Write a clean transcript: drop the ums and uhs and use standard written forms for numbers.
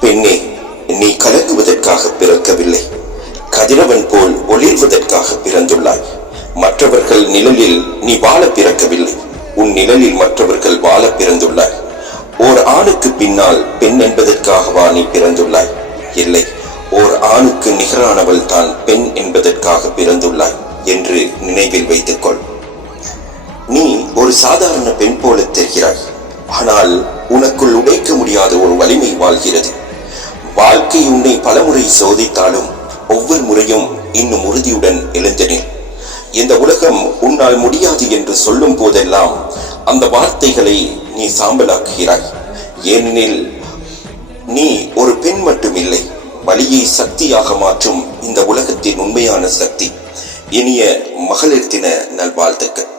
பெண்ணே, நீ கலங்குவதற்காக பிறக்கவில்லை. கதிரவன் போல் ஒளிர்வதற்காக பிறந்துள்ளாய். மற்றவர்கள் நிழலில் நீ வாழ பிறக்கவில்லை. உன் நிழலில் மற்றவர்கள் வாழ பிறந்துள்ளாய். ஓர் ஆணுக்கு பின்னால் பெண் என்பதற்காகவா நீ பிறந்துள்ளாய்? இல்லை, ஓர் ஆணுக்கு நிகரானவள் தான் பெண் என்பதற்காக பிறந்துள்ளாய் என்று நினைவில் வைத்துக்கொள். நீ ஒரு சாதாரண பெண் போல தெரிகிறாய். ஆனால் உனக்குள் உடைக்க முடியாத ஒரு வலிமை வாழ்கிறது. வாழ்க்கை உன்னை பலமுறை சோதித்தாலும் ஒவ்வொரு முறையும் இன்னும் உறுதியுடன் எழுந்தனில். இந்த உலகம் உன்னால் முடியாது என்று சொல்லும் போதெல்லாம் அந்த வார்த்தைகளை நீ சாம்பலாக்குகிறாய். ஏனெனில் நீ ஒரு பெண் மட்டுமில்லை, வலியை சக்தியாக மாற்றும் இந்த உலகத்தின் உண்மையான சக்தி. இனிய மகளிர் தின நல்வாழ்த்துக்கள்.